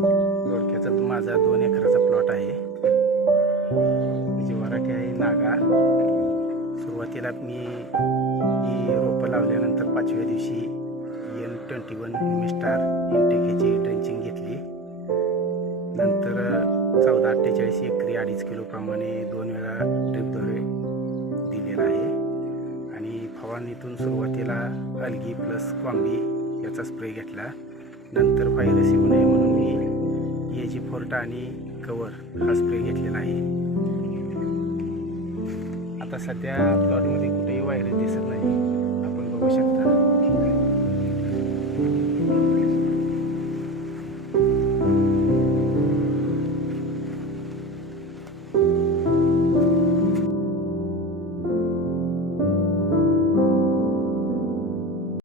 दोडक्याचा माझा 2 एकराचा प्लॉट आहे. जी व्हरायटी आहे नागा. सुरुवातीला मी ही रोपं लावल्यानंतर 5व्या दिवशी N21 मिस्टार इंटेक ड्रेंचिंग घेतली. नंतर 1448 एकरी 2.5 किलो प्रमाणे 2 वेळा ड्रिपद्वारे दिलेला आहे. आणि फवारणीतून सुरुवातीला अल्गी प्लस कॉम्बी याचा स्प्रे घेतला. नंतर व्हायरस येऊ नये म्हणून मी एजी फोर्टा आणि कवर हा स्प्रे घेतलेला आहे. आता सध्या प्लॉटमध्ये कुठेही व्हायरस दिसत नाही, आपण बघू शकता.